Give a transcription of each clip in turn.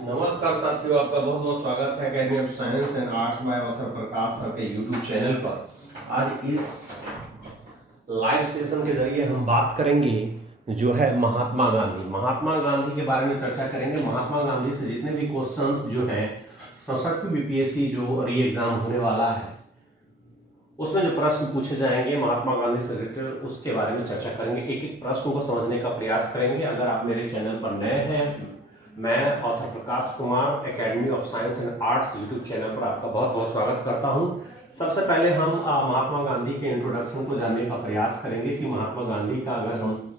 नमस्कार साथियों, आपका बहुत बहुत स्वागत है academy of science and arts by author Prakash sir के यूट्यूब चैनल पर। आज इस लाइव सेशन के जरिए हम बात करेंगे जो है महात्मा गांधी के बारे में चर्चा करेंगे। महात्मा गांधी से जितने भी क्वेश्चंस जो है सशक्त बीपीएससी जो री एग्जाम होने वाला है उसमें जो प्रश्न पूछे जाएंगे महात्मा गांधी से रिलेटेड उसके बारे में चर्चा करेंगे। एक एक प्रश्न को समझने का प्रयास करेंगे। अगर आप मेरे चैनल पर नए हैं, मैं author Prakash Kumar academy of science and arts YouTube channel पर आपका बहुत बहुत स्वागत करता हूं। सबसे पहले हम महात्मा गांधी के इंट्रोडक्शन को जानने का प्रयास करेंगे कि महात्मा गांधी का अगर हम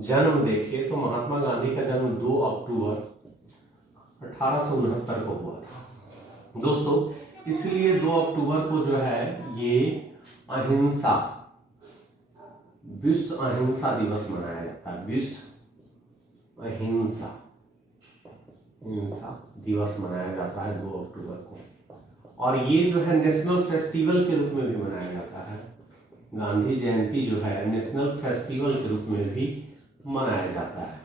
जन्म देखें तो महात्मा गांधी का जन्म 2 अक्टूबर 1869 को हुआ था दोस्तों। इसलिए 2 अक्टूबर को जो है ये अहिंसा विश्व अहिंसा दिवस मनाया जाता है। विश्व अहिंसा दिवस मनाया जाता है 2 अक्टूबर को, और ये जो है नेशनल फेस्टिवल के रूप में भी मनाया जाता है। गांधी जयंती जो है नेशनल फेस्टिवल के रूप में भी मनाया जाता है।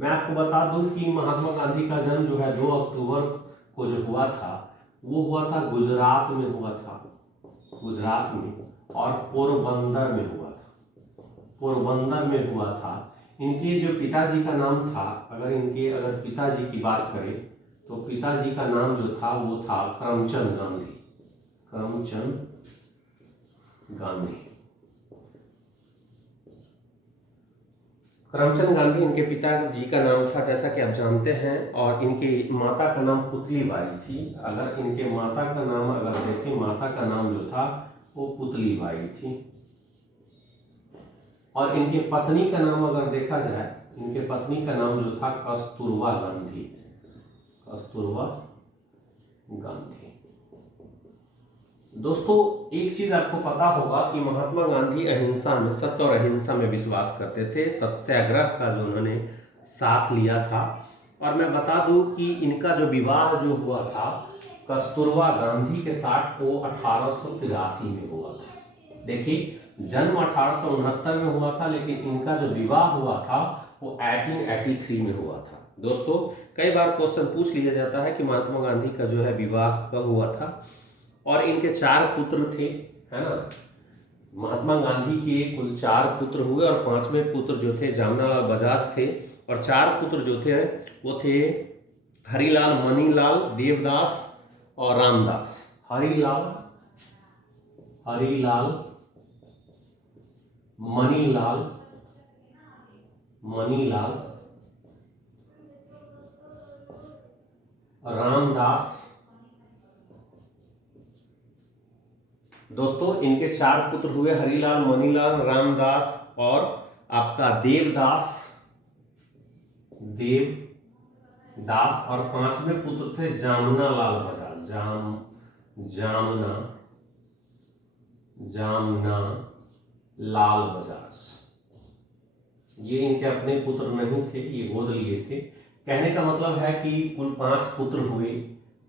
मैं आपको बता दूं कि महात्मा गांधी का जन्म जो है 2 अक्टूबर को जो हुआ था वो हुआ था गुजरात में हुआ था, गुजरात में, और पोरबंदर में हुआ था। पोरबंदर में हुआ था। इनके जो पिताजी का नाम था, अगर पिताजी की बात करें तो पिताजी का नाम जो था वो था करमचंद गांधी। करमचंद गांधी इनके पिताजी का नाम था, जैसा कि आप जानते हैं। और इनकी माता का नाम पुतली बाई थी। अगर इनके माता का नाम देखें, माता का नाम जो था वो पुतली बाई थी। और इनके पत्नी का नाम अगर देखा जाए, इनके पत्नी का नाम जो था कस्तूरबा गांधी। कस्तूरबा गांधी। दोस्तों, एक चीज आपको पता होगा कि महात्मा गांधी अहिंसा में, सत्य और अहिंसा में विश्वास करते थे। सत्याग्रह का जो उन्होंने साथ लिया था। और मैं बता दूं कि इनका जो विवाह जो हुआ था कस्तूरबा गांधी के साथ वो 1883 में हुआ था। देखिए, जन्म 1869 में हुआ था, लेकिन इनका जो विवाह हुआ था वो 1883 में हुआ था। दोस्तों, कई बार क्वेश्चन पूछ लिया जाता है कि महात्मा गांधी का जो है विवाह कब हुआ था। और इनके 4 पुत्र थे, है ना। महात्मा गांधी के कुल 4 पुत्र हुए और 5वें पुत्र जो थे जामनालाल बजाज थे। और 4 पुत्र जो थे वो थे हरिलाल, मनीलाल, देवदास और रामदास। हरिलाल, मनीलाल, रामदास। दोस्तों, इनके 4 पुत्र हुए हरिलाल, मनीलाल, रामदास और आपका देवदास। और 5वें पुत्र थे जामनालाल बजाज। जामना लाल बजाज। ये इनके अपने पुत्र नहीं थे, ये गोद लिए थे। कहने का मतलब है कि कुल 5 पुत्र हुए,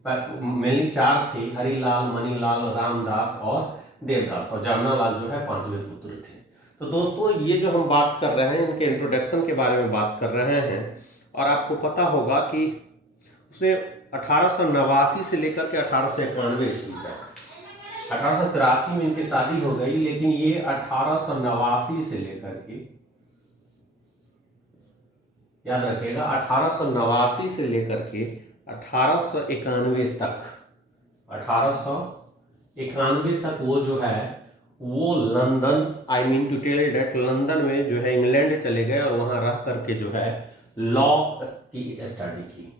मेनली 4 थे, हरिलाल, मनीलाल, रामदास और देवदास, और जामनालाल जो है 5वें पुत्र थे। तो दोस्तों, ये जो हम बात कर रहे हैं इनके इंट्रोडक्शन के बारे में बात कर रहे हैं। और आपको पता होगा कि उसने 1889 से लेकर के 1891 ईस्वी तक, 1883 में इनकी शादी हो गई, लेकिन ये 1889 से लेकर के, याद रखिएगा, 1889 से लेकर के 1891 तक, 1891 तक वो जो है वो London, I mean to tell that, London में जो है इंग्लैंड चले गए और वहां रह करके जो है लॉ की स्टडी की।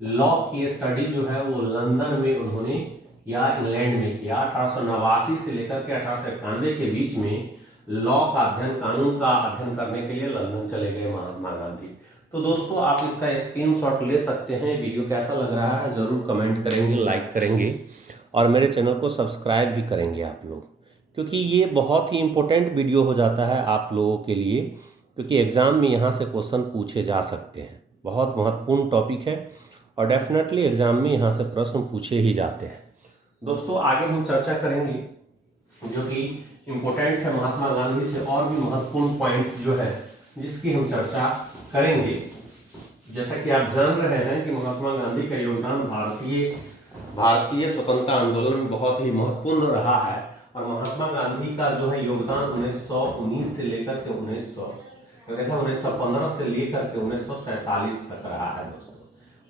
लॉ की स्टडी जो है वो लंदन में उन्होंने या इंग्लैंड में किया। 1889 से लेकर के 1891 के बीच में लॉ का अध्ययन, कानून का अध्ययन करने के लिए लंदन चले गए महात्मा गांधी। तो दोस्तों, आप इसका स्क्रीनशॉट ले सकते हैं। वीडियो कैसा लग रहा है जरूर कमेंट करेंगे, लाइक करेंगे और मेरे चैनल को सब्सक्राइब भी करेंगे आप लोग, क्योंकि ये बहुत ही इंपॉर्टेंट वीडियो हो जाता है आप लोगों के लिए, क्योंकि एग्जाम में यहाँ से क्वेश्चन पूछे जा सकते हैं। बहुत महत्वपूर्ण टॉपिक है और डेफिनेटली एग्जाम में यहाँ से प्रश्न पूछे ही जाते हैं। दोस्तों, आगे हम चर्चा करेंगे जो कि इम्पोर्टेंट है महात्मा गांधी से, और भी महत्वपूर्ण पॉइंट्स जो है जिसकी हम चर्चा करेंगे। जैसा कि आप जान रहे हैं कि महात्मा गांधी का योगदान भारतीय स्वतंत्रता आंदोलन में बहुत ही महत्वपूर्ण रहा है। और महात्मा गांधी का जो है योगदान 1919 से लेकर के 1915 से लेकर के 1947 तक रहा है दोस्तों।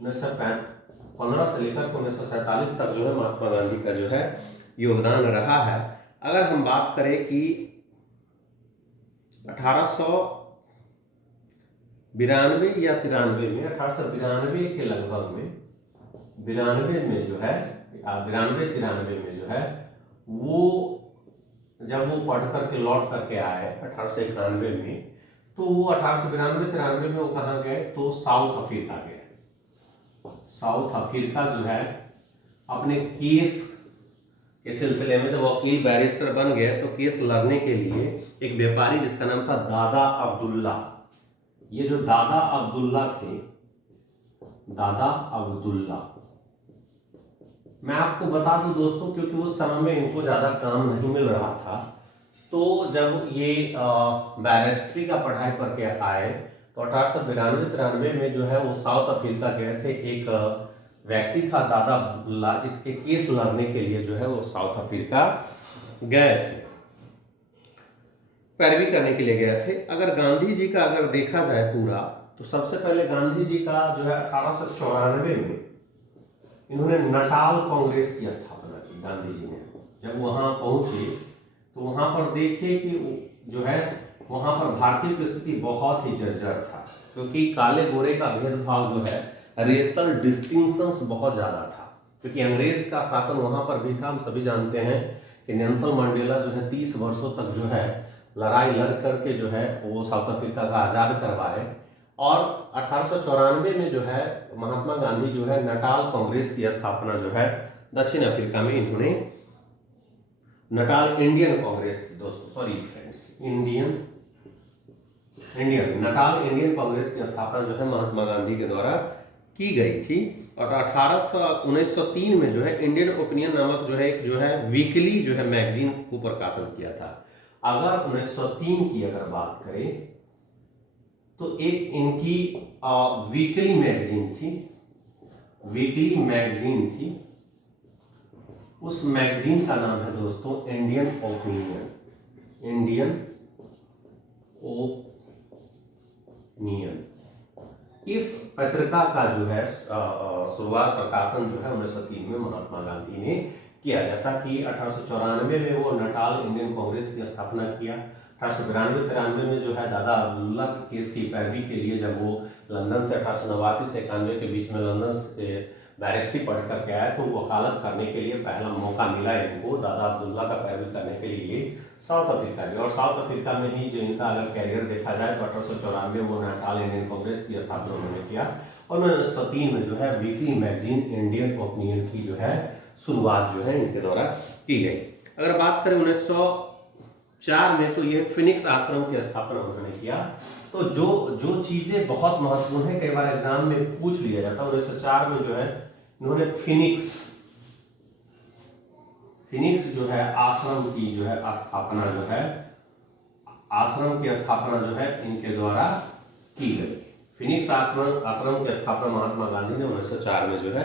1915 से लेकर के 1947 तक जो है महात्मा गांधी का जो है योगदान रहा है। अगर हम बात करें कि 1892 या 93 में, 1892 के लगभग में, 92 में जो है 92-93 में जो है वो जब वो पढ़ करके लौट करके आए 1891 में, तो वो 1892-93 में वो कहाँ गए, तो साउथ अफ्रीका गए। साउथ अफ्रीका जो है अपने केस के सिलसिले में जब वकील बैरिस्टर बन गए तो केस लड़ने के लिए एक व्यापारी जिसका नाम था दादा अब्दुल्ला, ये जो दादा अब्दुल्ला थे, दादा अब्दुल्ला, मैं आपको बता दूं दोस्तों, क्योंकि उस समय में इनको ज़्यादा काम नहीं मिल रहा था, तो जब ये बैरिस्ट्री का पढ़ाई करके आए तो 1892-93 में जो है वो साउथ अफ्रीका गए थे। एक व्यक्ति था दादा अब्दुल्ला, इसके केस लड़ने के लिए जो है वो साउथ अफ्रीका गए थे, पैरवी करने के लिए गए थे। अगर गांधी जी का अगर देखा जाए पूरा, तो सबसे पहले गांधी जी का जो है 1894 में इन्होंने नटाल कांग्रेस की स्थापना की। गांधी जी ने जब वहां पहुंचे तो वहां पर देखे कि जो है वहां पर भारतीय की स्थिति बहुत ही जर्जर था, क्योंकि काले गोरे का भेदभाव जो है, रेशल डिस्टिंक्शंस बहुत ज्यादा था, क्योंकि अंग्रेज का शासन वहां पर भी था। हम सभी जानते हैं कि नेल्सन मंडेला जो है 30 वर्षों तक जो है लड़ाई लड़ करके जो है वो साउथ अफ्रीका का आज़ाद करवाए। और 1894 में जो है महात्मा गांधी जो है नटाल कांग्रेस की स्थापना जो है दक्षिण अफ्रीका में इन्होंने, नटाल इंडियन कांग्रेस, दोस्तों sorry friends, Natal Indian Congress की स्थापना जो है महात्मा गांधी के द्वारा की गई थी। और 1903 में जो है इंडियन ओपिनियन नामक जो है एक जो है वीकली जो है मैगजीन को प्रकाशन किया था। अगर 1903 की अगर बात करें तो एक इनकी वीकली मैगजीन थी, उस मैगजीन का नाम है दोस्तों इंडियन ओपिनियन। इस पत्रिका का जो है शुरुआत प्रकाशन जो है 1903 में महात्मा गांधी ने किया। जैसा कि 1894 में वो नटाल इंडियन कांग्रेस की स्थापना किया। 1892-93 में जो है दादा अब्दुल्ला केस की पैरवी के लिए जब वो लंदन से 1889 से 91 के बीच में लंदन से बैरिस्ट्री पढ़ करके आए, तो वकालत करने के लिए पहला मौका मिला इनको दादा अब्दुल्ला का पैरवी करने के लिए साउथ अफ्रीका में। और साउथ अफ्रीका में ही जो इनका अगर कैरियर देखा जाए तो 1894 में वो नटाल इंडियन कांग्रेस की स्थापना उन्होंने किया। और 1903 में जो है वीकली मैगजीन इंडियन ओपिनियन की जो है शुरुआत जो है इनके द्वारा की गई। अगर बात करें 1904 में, तो ये फिनिक्स आश्रम की स्थापना उन्होंने किया। तो जो चीजें बहुत महत्वपूर्ण है, कई बार एग्जाम में पूछ लिया जाता है। 1904 में जो है इन्होंने फिनिक्स जो है आश्रम की जो है स्थापना जो है, आश्रम की स्थापना जो है इनके द्वारा की गई। फिनिक्स आश्रम की स्थापना महात्मा गांधी ने 1904 में जो है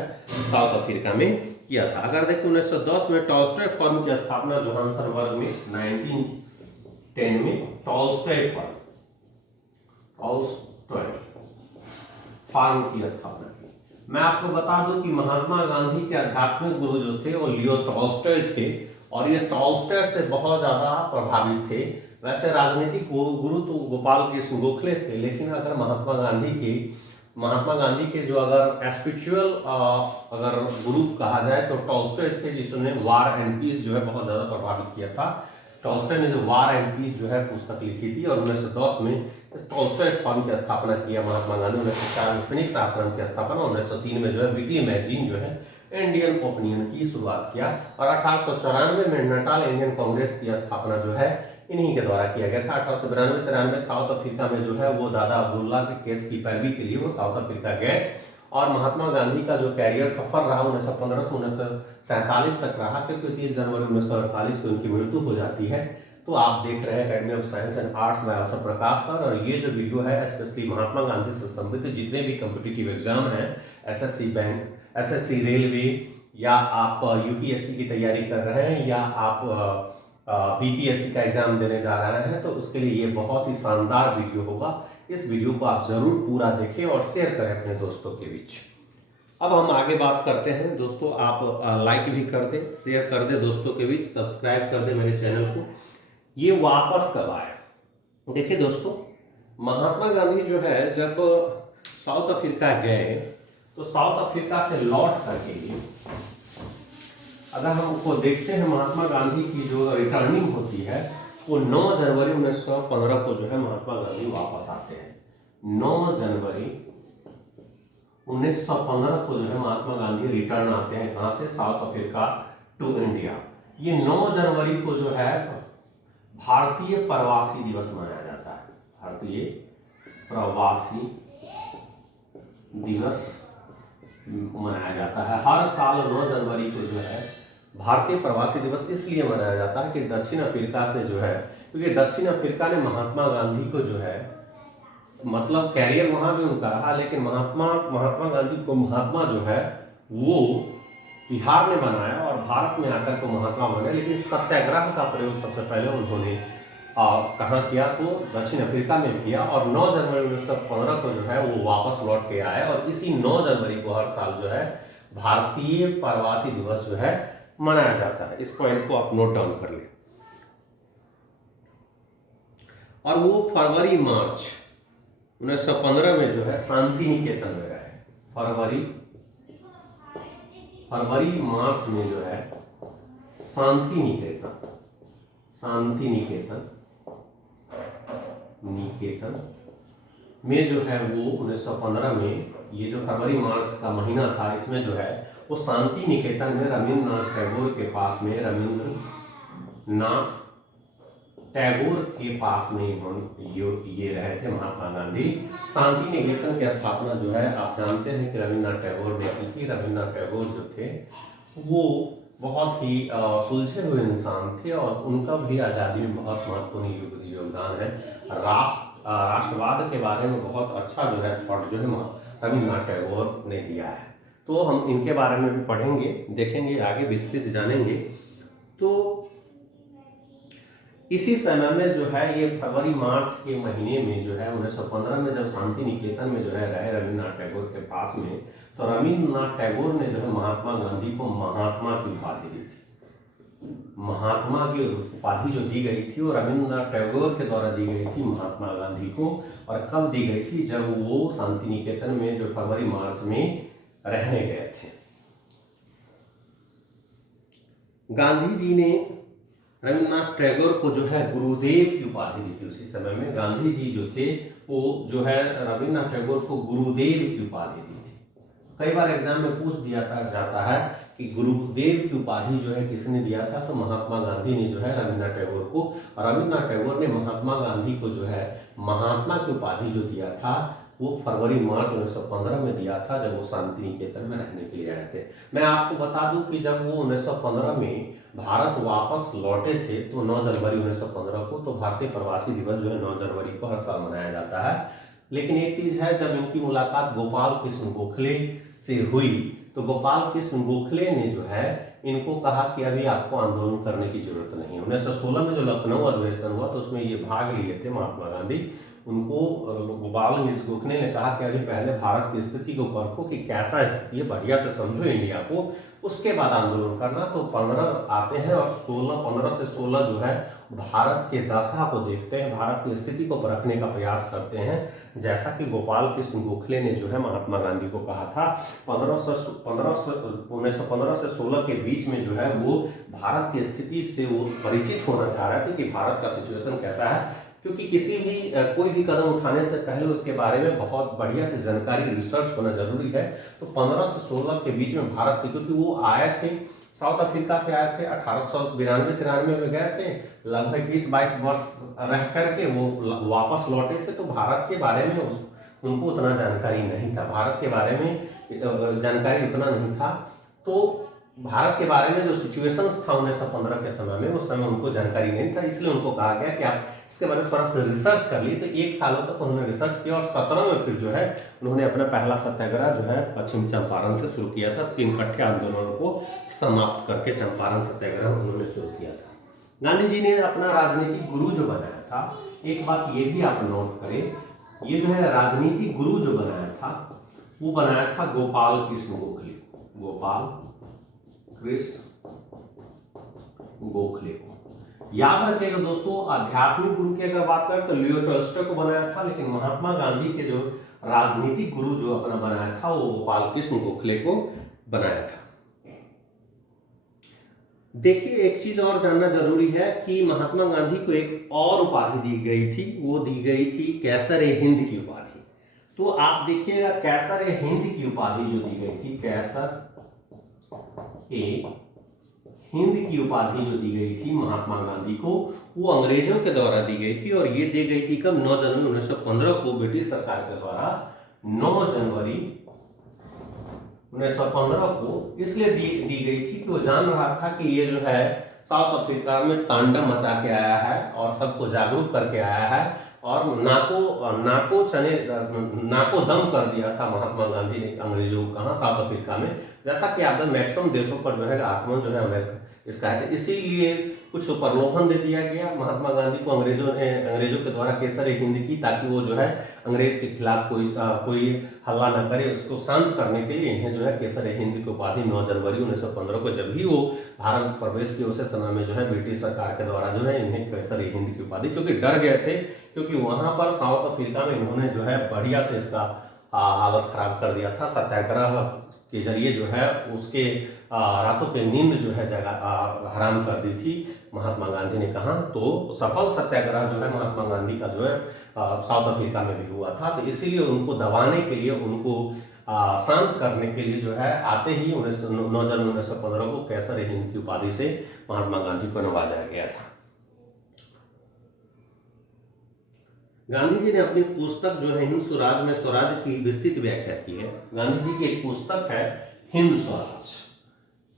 साउथ अफ्रीका में किया था। अगर देखो 1910 में टॉल्स्टॉय फर्म की स्थापना जोहान्सबर्ग में, 1910 में टॉल्स्टॉय फार्म की स्थापना की। मैं आपको बता दूं कि महात्मा गांधी के आध्यात्मिक गुरु जो थे वो लियो टॉल्स्टॉय थे, और ये टॉल्स्टॉय से बहुत ज्यादा प्रभावित थे। वैसे राजनीतिक गुरु तो गोपाल कृष्ण गोखले थे, लेकिन अगर महात्मा गांधी के जो अगर स्पिरिचुअल अगर गुरु कहा जाए तो टॉल्स्टॉय थे, जिसने वार एंड पीस जो है बहुत ज्यादा प्रभावित किया था। टॉल्स्टॉय ने जो वार एंड पीस जो है पुस्तक लिखी थी, और 1910 में इस टॉल्स्टॉय फर्म की स्थापना किया महात्मा गांधी। 1904 में फिनिक्स आश्रम की स्थापना, 1903 में जो है वीकली मैगजीन जो है इंडियन ओपिनियन की शुरुआत किया। और 1894 में नटाल इंडियन कांग्रेस की स्थापना जो है इन्हीं के द्वारा किया गया था। 1892-93 साउथ अफ्रीका में जो है वो दादा अब्दुल्ला के केस की पैरवी के लिए वो साउथ अफ्रीका गए। और महात्मा गांधी का जो कैरियर सफर रहा 1915 से 1947 तक रहा, क्योंकि 30 जनवरी 1948 को उनकी मृत्यु हो जाती है। तो तो आप देख रहे हैं academy of science and arts by author Prakash sir. और ये जो वीडियो है स्पेशली महात्मा गांधी से संबंधित जितने भी कॉम्पिटिटिव एग्जाम हैं, एसएससी बैंक, एसएससी रेलवे, या आप यूपीएससी की तैयारी कर रहे हैं, या आप बीपीएससी का एग्जाम देने जा रहे हैं, तो उसके लिए ये बहुत ही शानदार वीडियो होगा। इस वीडियो को आप जरूर पूरा देखें और शेयर करें अपने दोस्तों के बीच। अब हम आगे बात करते हैं दोस्तों। आप लाइक भी कर दें, शेयर कर दें दोस्तों के बीच, सब्सक्राइब कर दें मेरे चैनल को। ये वापस कब आया? देखिए दोस्तों, महात्मा गांधी जो है जब साउथ अफ्रीका गए, तो साउथ अफ्रीका से लौट करके अगर हम उसको देखते हैं, महात्मा गांधी की जो रिटर्निंग होती है वो 9 जनवरी 1915 को जो है महात्मा गांधी वापस आते हैं। 9 जनवरी 1915 को जो है महात्मा गांधी रिटर्न आते हैं। कहां से? South Africa to India. ये 9 जनवरी को जो है भारतीय प्रवासी दिवस मनाया जाता है। भारतीय प्रवासी दिवस मनाया जाता है हर साल 9 जनवरी को जो है भारतीय प्रवासी दिवस इसलिए मनाया जाता है कि दक्षिण अफ्रीका से जो है, क्योंकि दक्षिण अफ्रीका ने महात्मा गांधी को जो है, मतलब कैरियर वहां भी उनका रहा, लेकिन महात्मा गांधी को महात्मा जो है वो बिहार ने बनाया और भारत में आकर को महात्मा बने। लेकिन सत्याग्रह का प्रयोग सबसे पहले उन्होंने कहाँ किया? तो दक्षिण अफ्रीका में किया। और 9 जनवरी 1915 को जो है वो वापस लौट के आए। और इसी 9 जनवरी को हर साल जो है भारतीय प्रवासी दिवस जो है मनाया जाता है। इस पॉइंट को आप नोट डाउन कर लें। और वो फरवरी मार्च 1915 में जो है शांति निकेतन में रहे। फरवरी मार्च में जो है शांति निकेतन में जो है वो 1915 में, ये जो फरवरी मार्च का महीना था, इसमें जो है वो शांति निकेतन में रविन्द्रनाथ टैगोर के पास में, रविन्द्रनाथ टैगोर के पास में ये रहे थे महात्मा गांधी। शांति निकेतन की स्थापना जो है आप जानते हैं कि रविन्द्रनाथ टैगोर ने की थी। रविन्द्रनाथ टैगोर जो थे वो बहुत ही सुलझे हुए इंसान थे और उनका भी आज़ादी में बहुत महत्वपूर्ण योगदान है। राष्ट्रवाद के बारे में बहुत अच्छा जो है थॉट जो है रविन्द्रनाथ टैगोर ने दिया है। तो हम इनके बारे में भी पढ़ेंगे, देखेंगे, आगे विस्तृत जानेंगे। तो इसी समय में जो है ये फरवरी मार्च के महीने में जो है 1915 में जब शांति निकेतन में जो है रहे रविन्द्रनाथ टैगोर के पास में, तो रविन्द्रनाथ टैगोर ने जो है महात्मा गांधी को महात्मा की उपाधि दी थी। महात्मा की उपाधि जो दी गई थी वो रविन्द्रनाथ टैगोर के द्वारा दी गई थी महात्मा गांधी को। और कब दी गई थी? जब वो शांति निकेतन में जो फरवरी मार्च में रहने गए थे। गांधी जी ने रविन्द्रनाथ टैगोर को जो है गुरुदेव की उपाधि दी थी। उसी समय में गांधी जी जो थे वो जो है रविन्द्रनाथ टैगोर को गुरुदेव की उपाधि दी थी। कई बार एग्जाम में पूछ दिया जाता है कि गुरुदेव की उपाधि जो है किसने दिया था? तो महात्मा गांधी ने जो है रविन्द्रनाथ टैगोर को, और रविन्द्रनाथ टैगोर ने महात्मा गांधी को जो है महात्मा की उपाधि जो दिया था वो फरवरी मार्च 1915 में दिया था, जब वो शांति निकेतन में रहने के लिए आए थे। मैं आपको बता दूं कि जब वो 1915 में भारत वापस लौटे थे, तो 9 जनवरी 1915 को, तो भारतीय प्रवासी दिवस जो है 9 जनवरी को हर साल मनाया जाता है। लेकिन एक चीज है, जब इनकी मुलाकात गोपाल कृष्ण गोखले से हुई, तो गोपाल कृष्ण गोखले ने जो है इनको कहा कि अभी आपको आंदोलन करने की जरूरत नहीं है। 1916 में जो लखनऊ अधिवेशन हुआ तो उसमें ये भाग लिए थे महात्मा गांधी। उनको गोपाल कृष्ण गोखले ने कहा कि अभी पहले भारत की स्थिति को परखो कि कैसा स्थिति है, बढ़िया से समझो इंडिया को, उसके बाद आंदोलन करना। तो 15 आते हैं और 15 से 16 जो है भारत के दशा को देखते हैं, भारत की स्थिति को परखने का प्रयास करते हैं, जैसा कि गोपाल कृष्ण गोखले ने जो है महात्मा गांधी को कहा था। 1915 से 16 के बीच में जो है वो भारत की स्थिति से वो परिचित होना चाह रहे थे कि भारत का सिचुएशन कैसा है, क्योंकि कोई भी कदम उठाने से पहले उसके बारे में बहुत बढ़िया से जानकारी, रिसर्च होना जरूरी है। तो 15 से 16 के बीच में भारत के, क्योंकि वो आए थे साउथ अफ्रीका से आए थे, 1892-93 में गए थे, लगभग 20-22 वर्ष रह करके वो वापस लौटे थे। तो भारत के बारे में उनको उतना जानकारी नहीं था, भारत के बारे में जानकारी उतना नहीं था। तो भारत के बारे में जो सिचुएशंस था 1915 के समय में, उस समय उनको जानकारी नहीं था, इसलिए उनको कहा गया कि आप इसके बारे में थोड़ा सा रिसर्च कर लिए। तो 1 सालों तक उन्होंने रिसर्च किया और 17 में फिर जो है उन्होंने अपना पहला सत्याग्रह जो है पश्चिम चंपारण से शुरू किया था। 3 कट्टे आंदोलनों को समाप्त करके चंपारण सत्याग्रह उन्होंने शुरू किया था। गांधी जी ने अपना राजनीतिक गुरु जो बनाया था, एक बात ये भी आप नोट करें, ये जो है राजनीतिक गुरु जो बनाया था वो बनाया था गोपाल कृष्ण गोखले, गोपाल कृष्ण गोखले को। याद रखिएगा दोस्तों, आध्यात्मिक गुरु की अगर बात करें तो लियो टॉल्स्टॉय को बनाया था, लेकिन महात्मा गांधी के जो राजनीतिक गुरु जो अपना बनाया था वो गोपाल कृष्ण गोखले को बनाया था। देखिए, एक चीज और जानना जरूरी है कि महात्मा गांधी को एक और उपाधि दी गई थी, वो दी गई थी कैसर-ए-हिंद की उपाधि। तो आप देखिएगा, कैसर-ए-हिंद की उपाधि जो दी गई थी, कैसर-ए-हिंद की उपाधि जो दी गई थी महात्मा गांधी को, वो अंग्रेजों के द्वारा दी गई थी। और ये दी गई थी कब? 9 जनवरी 1915 को ब्रिटिश सरकार के द्वारा 9 जनवरी 1915 को इसलिए दी गई थी कि वो जान रहा था कि ये जो है साउथ अफ्रीका में तांडव मचा के आया है और सबको जागरूक करके आया है, और नाको दम कर दिया था महात्मा गांधी ने अंग्रेजों को, कहा? साउथ अफ्रीका में। जैसा कि आप मैक्सिमम देशों पर जो है आक्रमण जो है अमेरिका इसका है, इसीलिए कुछ प्रलोभन दे दिया गया महात्मा गांधी को अंग्रेजों के द्वारा कैसर-ए-हिंद की, ताकि वो जो है अंग्रेज के खिलाफ कोई हल्ला न करे। उसको शांत करने के लिए इन्हें जो है कैसर-ए-हिंद की उपाधि 9 जनवरी 1915 को जब भी वो भारत प्रवेश किए उसे समय में जो है ब्रिटिश सरकार के द्वारा जो है इन्हें कैसर-ए-हिंद की उपाधि, क्योंकि डर गए थे, क्योंकि वहां पर साउथ अफ्रीका में इन्होंने जो है बढ़िया से इसका हालत खराब कर दिया था। सत्याग्रह के जरिए जो है उसके रातों पे नींद जो है जगह हराम कर दी थी महात्मा गांधी ने, कहा। तो सफल सत्याग्रह जो है महात्मा गांधी का जो है साउथ अफ्रीका में भी हुआ था। तो इसीलिए उनको दबाने के लिए, उनको शांत करने के लिए जो है आते ही 9 जनवरी 1915 को कैसर-ए-हिंद की उपाधि से महात्मा गांधी को नवाजा गया था। गांधी जी ने अपनी पुस्तक जो है हिंद स्वराज में स्वराज की विस्तृत व्याख्या की है। गांधी जी की एक पुस्तक है हिंद स्वराज।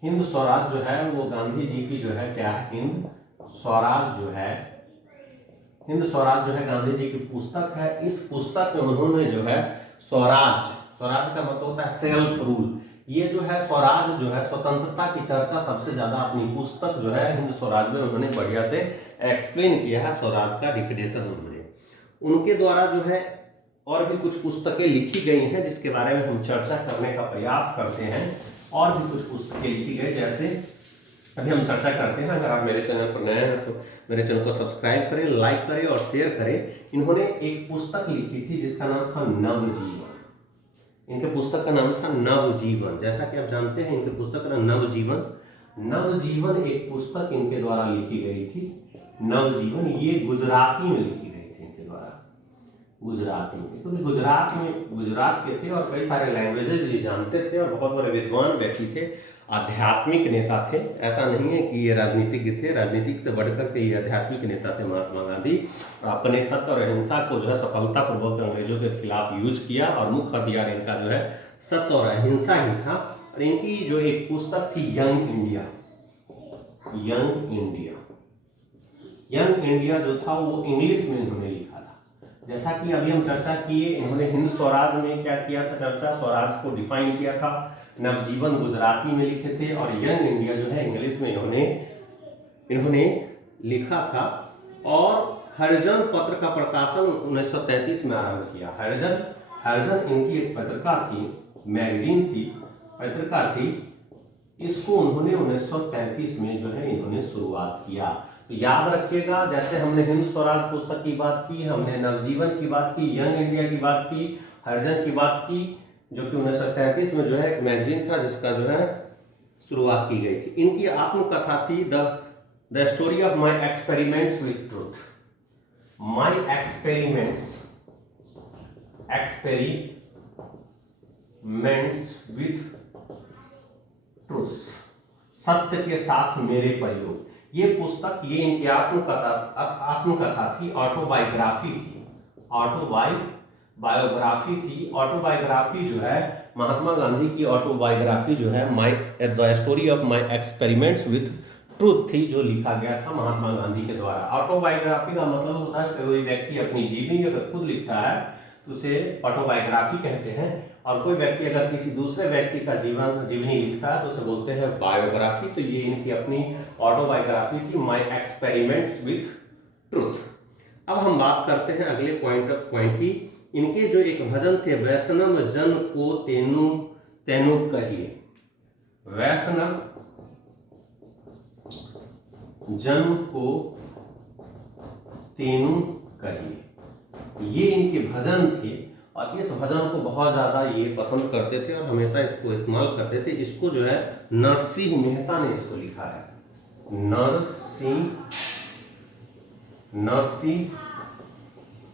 हिंद स्वराज जो है वो गांधी जी की जो है क्या है? हिंद स्वराज जो है गांधी जी की पुस्तक है। इस पुस्तक में उन्होंने जो है स्वराज का मतलब होता है सेल्फ रूल। ये जो है स्वराज जो है स्वतंत्रता की चर्चा सबसे ज्यादा अपनी पुस्तक जो है हिंद स्वराज में उन्होंने बढ़िया से एक्सप्लेन किया है। स्वराज का डिफिनेशन उनके द्वारा जो है और भी कुछ पुस्तकें लिखी गई हैं, जिसके बारे में हम चर्चा करने का प्रयास करते हैं। और भी कुछ पुस्तकें लिखी गई, जैसे अभी हम चर्चा करते हैं। अगर आप मेरे चैनल पर नए हैं तो मेरे चैनल को सब्सक्राइब करें, लाइक करें और शेयर करें। इन्होंने एक पुस्तक लिखी थी जिसका नाम था नवजीवन। इनके पुस्तक का नाम था नवजीवन। जैसा कि आप जानते हैं इनके पुस्तक का नाम नवजीवन एक पुस्तक इनके द्वारा लिखी गई थी। नवजीवन ये गुजराती में लिखी गई थी इनके द्वारा, गुजराती में, क्योंकि गुजरात के थे और कई सारे लैंग्वेजेस ये जानते थे और बहुत बड़े विद्वान व्यक्ति थे, आध्यात्मिक नेता थे। ऐसा नहीं है कि ये राजनीतिज्ञ थे, राजनीतिक से बढ़कर के ये आध्यात्मिक नेता थे महात्मा गांधी। अपने सत्य और अहिंसा को जो है सफलतापूर्वक अंग्रेजों के खिलाफ यूज किया और मुख्य हथियार इनका जो है सत्य और अहिंसा ही था। और इनकी जो एक पुस्तक थी यंग इंडिया जो था वो इंग्लिश में इन्होंने लिखा था। जैसा कि अभी हम चर्चा किए, इन्होंने हिंद स्वराज में क्या किया था चर्चा, स्वराज को डिफाइन किया था। नवजीवन गुजराती में लिखे थे और यंग इंडिया जो है इंग्लिश में इन्होंने लिखा था। और हरिजन पत्र का प्रकाशन 1933 में आरंभ किया। हरिजन इनकी एक पत्रिका थी, मैगजीन थी, पत्रिका थी। इसको उन्होंने 1933 में जो है इन्होंने शुरुआत किया। तो याद रखिएगा, जैसे हमने हिंद स्वराज पुस्तक की बात की, हमने नवजीवन की बात की, यंग इंडिया की बात की, हरिजन की बात की, जो कि 1933 में जो है एक मैगजीन था जिसका जो है शुरुआत की गई थी। इनकी आत्मकथा थी the story of my experiments with truth. My experiments with truth, सत्य के साथ मेरे प्रयोग। ये पुस्तक, ये इनकी आत्मकथा थी, ऑटोबायोग्राफी थी। बायोग्राफी थी। ऑटोबायोग्राफी जो है महात्मा गांधी की ऑटोबायोग्राफी जो है the story of my experiments with truth थी, जो लिखा गया था महात्मा गांधी के द्वारा। ऑटोबायोग्राफी का मतलब होता है कोई व्यक्ति अपनी जीवनी अगर खुद लिखता है तो उसे ऑटोबायोग्राफी कहते हैं, और कोई व्यक्ति अगर किसी दूसरे व्यक्ति का जीवनी लिखता है तो उसे बोलते हैं बायोग्राफी। तो ये इनकी अपनी ऑटोबायोग्राफी थी, माय एक्सपेरिमेंट्स विथ ट्रूथ। अब हम बात करते हैं अगले पॉइंट की। इनके जो एक भजन थे, वैष्णव जन को तेनु तेनु कहिए, वैष्णव जन को तेनु कहिए, ये इनके भजन थे। और इस भजन को बहुत ज्यादा ये पसंद करते थे और हमेशा इसको इस्तेमाल करते थे। इसको जो है नरसिंह मेहता ने इसको लिखा है, नरसिंह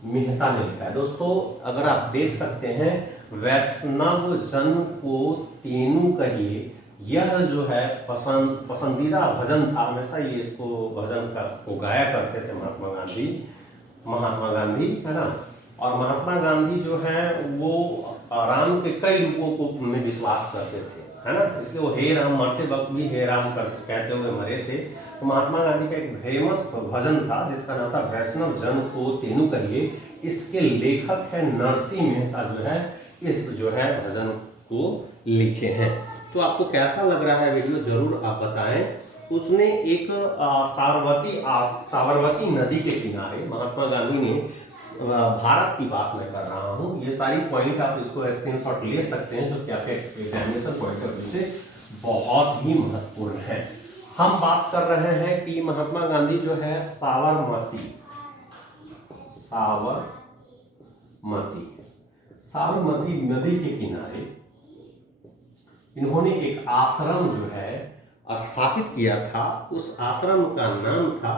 मेहता ने लिखा है। दोस्तों अगर आप देख सकते हैं, वैष्णव जन को तेनु कहिए, यह जो है पसंदीदा भजन था। हमेशा ये इसको भजन को गाया करते थे महात्मा गांधी, है ना। और महात्मा गांधी जो है वो राम के कई रूपों को में विश्वास करते थे, है ना। इसलिए वो हे राम मरते वक्त भी हे राम कहते हुए मरे थे। तो महात्मा गांधी का एक फेमस भजन था जिसका नाम था वैष्णव जन को तेनु कहिए। इसके लेखक है नरसिंह मेहता, जो है इस जो है भजन को लिखे हैं। तो आपको कैसा लग रहा है वीडियो, जरूर आप बताएं। उसने एक साबरमती नदी के किनारे महात्मा गांधी ने, भारत की बात मैं कर रहा हूं, ये सारी पॉइंट आप इसको स्क्रीनशॉट ले सकते हैं, जो कि आपके एग्जामिनेशन पॉइंट ऑफ व्यू से बहुत ही महत्वपूर्ण है। हम बात कर रहे हैं कि महात्मा गांधी जो है साबरमती नदी के किनारे इन्होंने एक आश्रम जो है स्थापित किया था। उस आश्रम का नाम था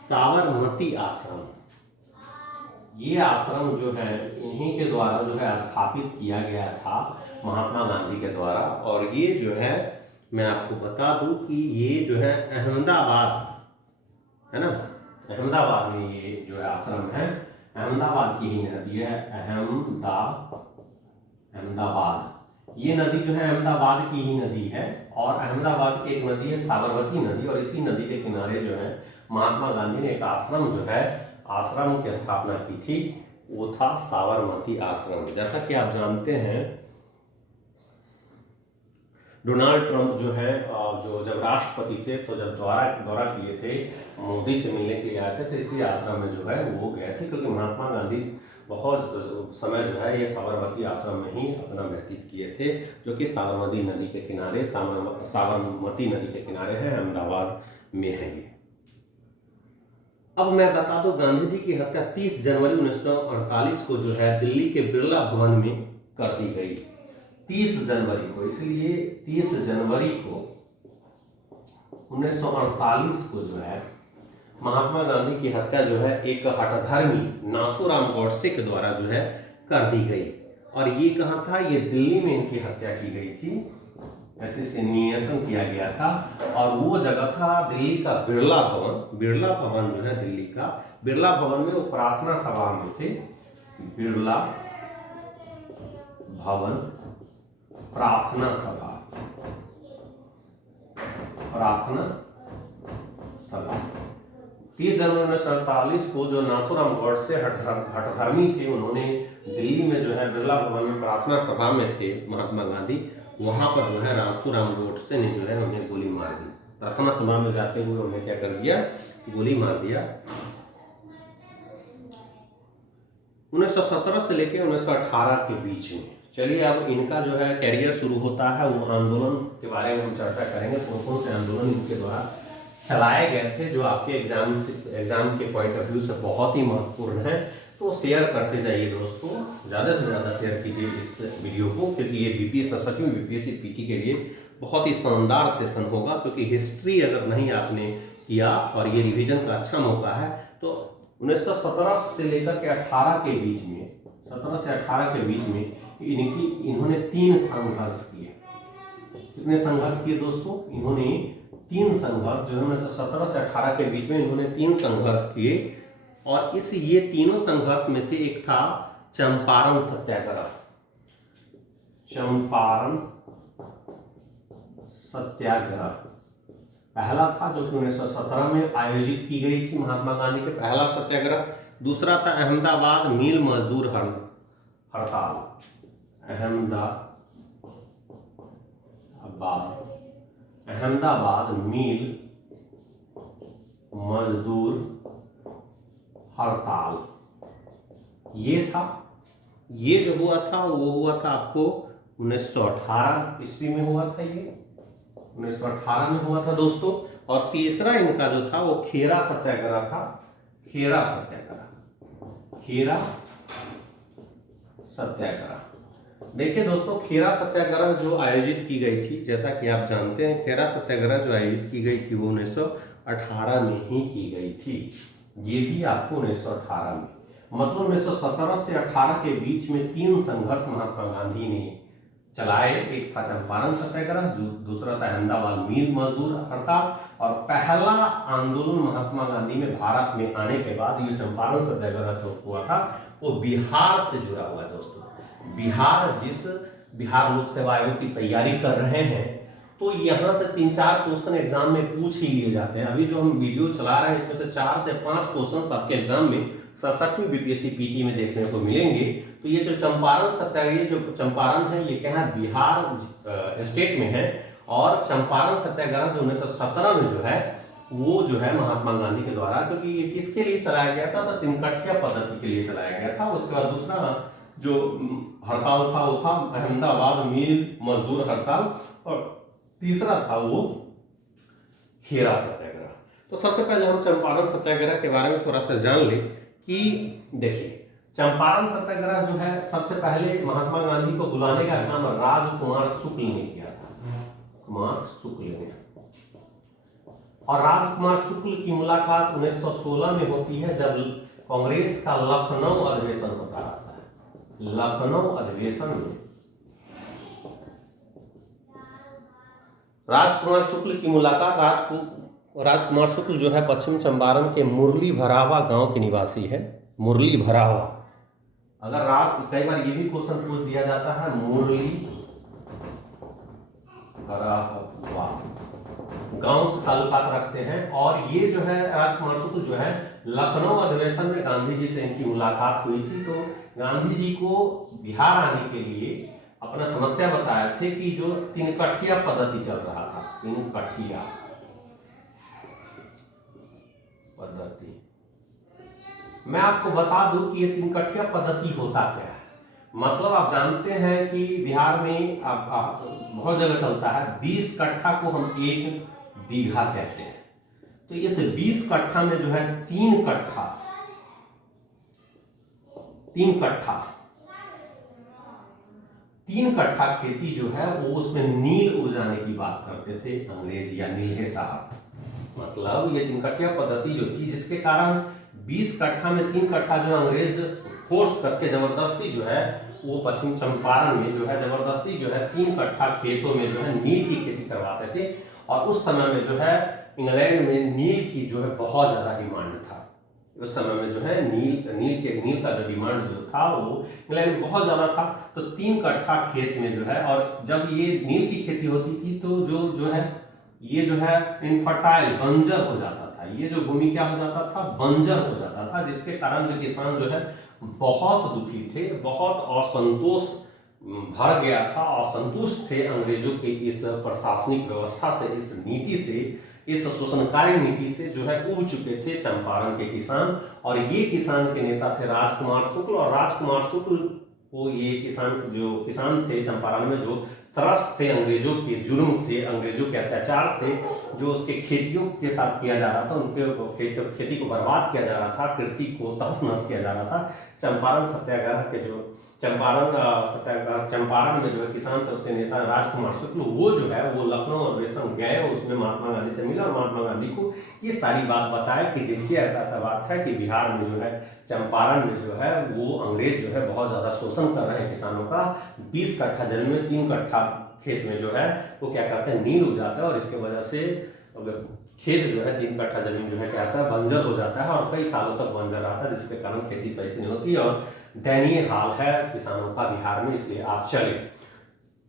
साबरमती आश्रम। ये आश्रम जो है इन्हीं के द्वारा जो है स्थापित किया गया था, महात्मा गांधी के द्वारा। और ये जो है मैं आपको बता दूं कि ये जो है अहमदाबाद, है ना, अहमदाबाद में ये जो है आश्रम है, अहमदाबाद की ही नदी है, अहमदाबाद। ये नदी जो है अहमदाबाद की ही नदी है। और अहमदाबाद की एक नदी है साबरमती नदी, और इसी नदी के किनारे जो है महात्मा गांधी ने एक आश्रम जो है आश्रम की स्थापना की थी, वो था साबरमती आश्रम। जैसा कि आप जानते हैं, डोनाल्ड ट्रंप जो है जो जब राष्ट्रपति थे तो जब दौरा किए थे, मोदी से मिलने के लिए आए थे, तो इसी आश्रम में जो है वो गए थे, क्योंकि महात्मा गांधी बहुत समय जो है ये साबरमती आश्रम में ही अपना व्यतीत किए थे, जो कि साबरमती नदी के किनारे है, अहमदाबाद में है ये। अब मैं बता दूं, गांधी जी की हत्या 30 जनवरी 1948 को जो है दिल्ली के बिरला भवन में कर दी गई, 30 जनवरी को। इसलिए 30 जनवरी को 1948 को जो है महात्मा गांधी की हत्या जो है एक हठधर्मी नाथूराम गॉडसे के द्वारा जो है कर दी गई। और ये कहाँ था, ये दिल्ली में इनकी हत्या की गई थी, एसिसिनेशन किया गया था। और वो जगह था दिल्ली का बिरला भवन। बिरला भवन जो है दिल्ली का, बिरला भवन में वो प्रार्थना सभा में थे, बिरला भवन प्रार्थना सभा 30 जनवरी 1948 को जो नाथूराम गॉडसे हठधर्मी थे, उन्होंने दिल्ली में जो है बिरला भवन में प्रार्थना सभा में थे महात्मा गांधी, वहां पर जो है नाथूराम गॉडसे ने जो है उन्हें गोली मार दी। प्रार्थना सभा में जाते हुए उन्हें क्या कर दिया, गोली मार दिया। 1917 से लेकर 1918 के बीच में। चलिए अब इनका जो है कैरियर शुरू होता है, वो आंदोलन के बारे में हम चर्चा करेंगे, कौन कौन से आंदोलन इनके द्वारा चलाए गए थे, जो आपके एग्जाम के पॉइंट ऑफ व्यू से बहुत ही महत्वपूर्ण है। तो शेयर करते जाइए दोस्तों, ज़्यादा से ज़्यादा शेयर कीजिए इस वीडियो को, क्योंकि ये बीपीएससी पीटी के लिए बहुत ही शानदार सेशन होगा। क्योंकि हिस्ट्री अगर नहीं आपने किया और ये रिवीजन का अच्छा मौका है, तो 1917 से लेकर के 18 के बीच में, 17 से 18 के बीच में इन्होंने 3 संघर्ष किए। कितने संघर्ष किए दोस्तों, इन्होंने 3 संघर्ष, जो 1917 से 18 के बीच में इन्होंने 3 संघर्ष किए। और ये तीनों संघर्ष में थे, एक था चंपारण सत्याग्रह। चंपारण सत्याग्रह पहला था जो कि 1917 में आयोजित की गई थी महात्मा गांधी के पहला सत्याग्रह। दूसरा था अहमदाबाद मिल मजदूर हड़ताल। अहमदाबाद मिल मजदूर हड़ताल ये था। ये जो हुआ था वो हुआ था आपको 1918 ईस्वी में हुआ था। ये 1918 में हुआ था दोस्तों। और तीसरा इनका जो था वो खेरा सत्याग्रह था। खेरा सत्याग्रह देखिए दोस्तों, खेरा सत्याग्रह जो आयोजित की गई थी, जैसा कि आप जानते हैं खेरा सत्याग्रह जो आयोजित की गई थी वो 1918 में ही की गई थी। ये भी आपको 1918 में, मतलब 1917 से 18 के बीच में 3 संघर्ष महात्मा गांधी ने चलाए। एक था चंपारण सत्याग्रह, दूसरा था अहमदाबाद मिल मजदूर हड़ताल, और पहला आंदोलन महात्मा गांधी में भारत में आने के बाद ये चंपारण सत्याग्रह जो हुआ था वो बिहार से जुड़ा हुआ है दोस्तों। बिहार लोक सेवा आयोग की तैयारी कर रहे हैं तो यहाँ से 3-4 क्वेश्चन एग्जाम में पूछ ही लिए जाते हैं। अभी जो हम वीडियो चला रहे हैं इसमें से 4 से 5 क्वेश्चन आपके एग्जाम में 67वीं बीपीएससी पीटी में देखने को मिलेंगे। तो ये जो चंपारण सत्याग्रह, जो चंपारण है ये क्या है, बिहार स्टेट में है। और चंपारण सत्याग्रह जो 1917 में जो है वो जो है महात्मा गांधी के द्वारा, क्योंकि ये किसके लिए चलाया गया था, तो तिनकठिया पद्धति के लिए चलाया गया था। उसके बाद दूसरा जो हड़ताल था वो था अहमदाबाद मिल मजदूर हड़ताल, और तीसरा था वो खेरा सत्याग्रह। तो सबसे पहले हम चंपारण सत्याग्रह के बारे में थोड़ा सा जान ले कि देखिए चंपारण सत्याग्रह जो है सबसे पहले महात्मा गांधी को बुलाने का काम राजकुमार शुक्ल ने किया था। कुमार शुक्ल ने, और राजकुमार शुक्ल की मुलाकात 1916 में होती है जब कांग्रेस का लखनऊ अधिवेशन होता रहता है। लखनऊ अधिवेशन में राजकुमार शुक्ल की मुलाकात, राजकुमार शुक्ल जो है पश्चिम चंपारण के मुरली भरावा गांव के निवासी है। मुरली भरावा, अगर कई बार ये भी क्वेश्चन पूछ दिया जाता है, मुरली भरावा गांव से ताल्लुकात रखते हैं। और ये जो है राजकुमार शुक्ल जो है लखनऊ अधिवेशन में गांधी जी से इनकी मुलाकात हुई थी। तो गांधी जी को बिहार आने के लिए अपना समस्या बताए थे कि जो तिनकठिया पद्धति चल रहा था, तिनकठिया पद्धति। मैं आपको बता दूं कि ये तिनकठिया पद्धति होता क्या है। मतलब आप जानते हैं कि बिहार में आप बहुत जगह चलता है, 20 कट्ठा को हम 1 बीघा कहते हैं। तो इस 20 कट्ठा में जो है 3 कट्ठा खेती जो है वो उसमें नील उगाने की बात करते थे अंग्रेज या नीलहे साहब। मतलब ये 3 कट्ठा पद्धति जो थी जिसके कारण 20 कट्ठा में 3 कट्ठा जो अंग्रेज फोर्स करके जबरदस्ती जो है वो पश्चिम चंपारण में जो है जबरदस्ती जो है 3 कट्ठा खेतों में जो है नील की खेती करवाते थे। और उस समय में जो है इंग्लैंड में नील की जो है बहुत ज्यादा डिमांड था। उस समय में जो है नील का जो डिमांड जो था वो इंग्लैंड में बहुत ज्यादा था। तो 3 कट्ठा खेत में जो है, और जब ये नील की खेती होती थी तो जो है ये जो है इनफर्टाइल बंजर हो जाता था। ये जो भूमि क्या हो जाता था, बंजर हो जाता था, जिसके कारण जो किसान जो है बहुत दुखी थे, बहुत असंतोष भर गया था, असंतुष्ट थे अंग्रेजों के इस प्रशासनिक व्यवस्था से, इस नीति से, इस शोषणकारी नीति से जो है उब चुके थे चंपारण के किसान। और ये किसान के नेता थे राजकुमार शुक्ल। और राजकुमार शुक्ल को ये किसान थे चंपारण में जो त्रस्त थे अंग्रेजों के जुर्म से, अंग्रेजों के अत्याचार से, जो उसके खेतियों के साथ किया जा रहा था, उनके खेती को बर्बाद किया जा रहा था, कृषि को तहस नहस किया जा रहा था। चंपारण सत्याग्रह के जो चंपारण में जो है किसान थे उसके नेता राजकुमार शुक्ल, वो जो है वो लखनऊ अधिवेशन गए, उसमें महात्मा गांधी से मिला और महात्मा गांधी को ये सारी बात बताया कि देखिए ऐसा ऐसा बात है कि बिहार में जो है चंपारण में जो है वो अंग्रेज जो है बहुत ज्यादा शोषण कर रहे हैं किसानों का। 20 कट्ठा जमीन में 3 कट्ठा खेत में जो है वो क्या कहते हैं, नील उग जाता है, और इसके वजह से खेत जो है 3 कट्ठा जमीन जो है क्या होता है, बंजर हो जाता है, और कई सालों तक बंजर रहता है, जिसके कारण खेती सही से नहीं होती। और दयनीय हाल है किसानों का बिहार में, इसलिए आप चले।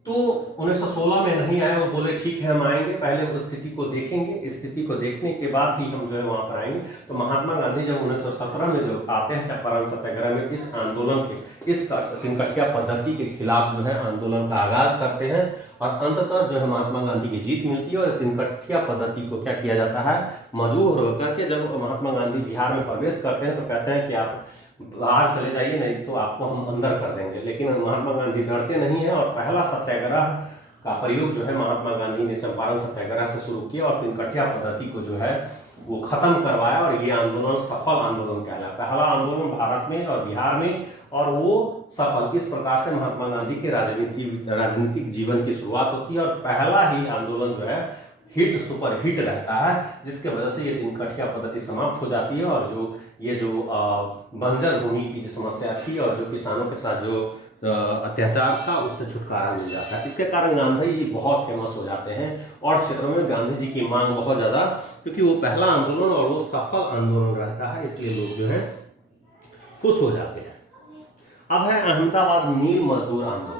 तो 1916 में नहीं आए, वो बोले ठीक है हम आएंगे, पहले उस स्थिति को देखेंगे, स्थिति को देखने के बाद ही हम जो है वहां पर आएंगे। तो महात्मा गांधी जब 1917 में जो आते हैं चंपारण सत्याग्रह में, इस आंदोलन के, इस तिनकठिया पद्धति के खिलाफ जो है आंदोलन का आगाज करते हैं और अंततः जो है महात्मा गांधी की जीत मिलती है और तिनकठिया पद्धति को क्या किया जाता है, मजबूर होकर के जब महात्मा गांधी बिहार में प्रवेश करते हैं तो कहते हैं कि आप बाहर चले जाइए, नहीं तो आपको हम अंदर कर देंगे। लेकिन महात्मा गांधी डरते नहीं है और पहला सत्याग्रह का प्रयोग जो है महात्मा गांधी ने चंपारण सत्याग्रह से शुरू किया और तिनकठिया पद्धति को जो है वो खत्म करवाया और ये आंदोलन सफल आंदोलन कहलाया, पहला आंदोलन भारत में और बिहार में, और वो सफल। इस प्रकार से महात्मा गांधी के राजनीतिक जीवन की शुरुआत होती है और पहला ही आंदोलन जो है हिट सुपर हिट रहता है, जिसके वजह से ये तिनकठिया पद्धति समाप्त हो जाती है और जो ये जो बंजर भूमि की जो समस्या थी और जो किसानों के साथ जो अत्याचार था उससे छुटकारा मिल जाता है। इसके कारण गांधी जी बहुत फेमस हो जाते हैं और क्षेत्रों में गांधी जी की मांग बहुत ज्यादा, क्योंकि वो पहला आंदोलन और वो सफल आंदोलन रहता है, इसलिए लोग जो है खुश हो जाते हैं। अब है अहमदाबाद मील मजदूर आंदोलन।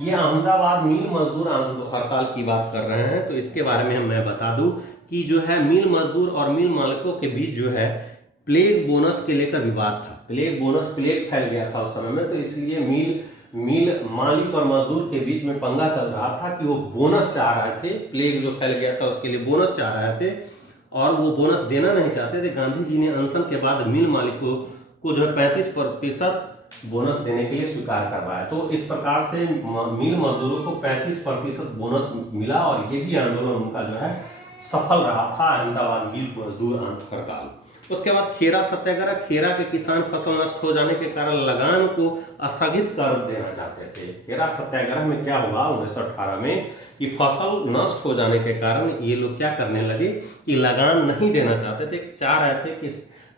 ये अहमदाबाद मील मजदूर हड़ताल की बात कर रहे हैं, तो इसके बारे में मैं बता दूं कि जो है मील मजदूर और मील मालिकों के बीच जो है प्लेग बोनस के लेकर विवाद था। प्लेग फैल गया था उस समय में, तो इसलिए मील मालिक और मजदूर के बीच में पंगा चल रहा था कि वो बोनस चाह रहे थे। प्लेग जो फैल गया था उसके लिए बोनस चाह रहे थे और वो बोनस देना नहीं चाहते थे। गांधी जी ने अनशन के बाद मील मालिकों को जो है 35% बोनस देने के लिए स्वीकार करवाया। तो इस प्रकार से मील मजदूरों को 35% बोनस मिला और ये भी आंदोलन उनका जो है सफल रहा था, अहमदाबाद मील मजदूर हड़ताल। उसके बाद खेरा सत्याग्रह। खेरा के किसान फसल नष्ट हो जाने के कारण लगान को स्थगित कर देना चाहते थे। खेरा सत्याग्रह में क्या हुआ 1918 में कि फसल नष्ट हो जाने के कारण ये लोग क्या करने लगे कि लगान नहीं देना चाहते थे, चाह रहे थे कि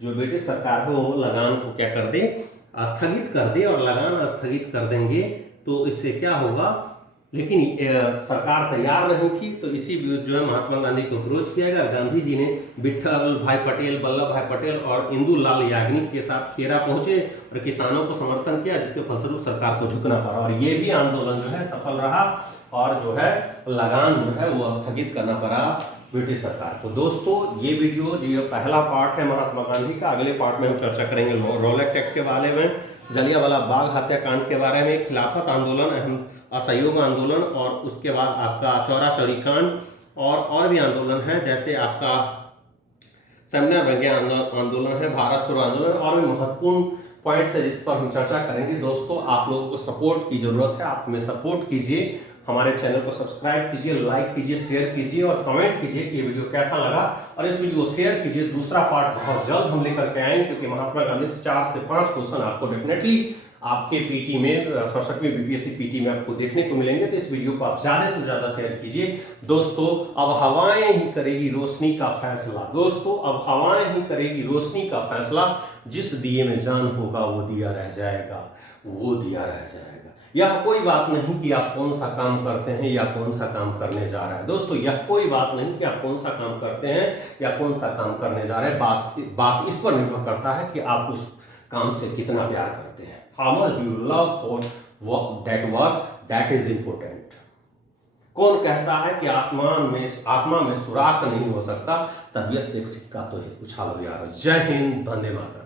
जो ब्रिटिश सरकार है वो लगान को क्या कर दे, स्थगित कर दे, और लगान स्थगित कर देंगे तो इससे क्या होगा। लेकिन सरकार तैयार नहीं थी, तो इसी विरुद्ध जो है महात्मा गांधी को अप्रोच किया गया। गांधी जी ने विट्ठल भाई पटेल, वल्लभ भाई पटेल और इंदुलाल याग्निक के साथ खेरा पहुंचे और किसानों को समर्थन किया, जिसके फलस्वरूप सरकार को झुकना पड़ा और ये भी आंदोलन जो है सफल रहा और जो है लगान जो है वो स्थगित करना पड़ा ब्रिटिश सरकार को। दोस्तों ये वीडियो जो पहला पार्ट है महात्मा गांधी का, अगले पार्ट में हम चर्चा करेंगे रॉलेट एक्ट के बारे में, जलियांवाला बाग हत्याकांड के बारे में, खिलाफत आंदोलन, असहयोग आंदोलन, और उसके बाद आपका चौरा चौरी कांड और भी आंदोलन है, जैसे आपका समन्वय विज्ञान आंदोलन है, भारत छोड़ो आंदोलन, और भी महत्वपूर्ण पॉइंट्स है जिस पर हम चर्चा करेंगे। दोस्तों आप लोगों को सपोर्ट की जरूरत है, आप हमें सपोर्ट कीजिए, हमारे चैनल को सब्सक्राइब कीजिए, लाइक कीजिए, शेयर कीजिए और कमेंट कीजिए कि ये वीडियो कैसा लगा, और इस वीडियो को शेयर कीजिए। दूसरा पार्ट बहुत जल्द हम लेकर के आएंगे, क्योंकि महात्मा गांधी से 4 से 5 क्वेश्चन आपको डेफिनेटली आपके पीटी में 67वीं बीपीएससी पीटी में आपको देखने को मिलेंगे। तो इस वीडियो को आप ज्यादा से ज्यादा शेयर कीजिए। दोस्तों अब हवाएं ही करेगी रोशनी का फैसला, दोस्तों अब हवाएं ही करेगी रोशनी का फैसला, जिस दिए में जान होगा वो दिया रह जाएगा, वो दिया रह जाएगा। यह कोई बात नहीं कि आप कौन सा काम करते हैं या कौन सा काम करने जा रहे हैं। दोस्तों यह कोई बात नहीं कि आप कौन सा काम करते हैं या कौन सा काम करने जा रहे हैं, बात इस पर निर्भर करता है कि आप उस काम से कितना प्यार करते हैं। How much do you love for that work? That is important. कौन कहता है कि आसमान में सुराख नहीं हो सकता, तबीयत से एक सिक्का तो है, उछालो यार। जय हिंद, वंदे मातरम।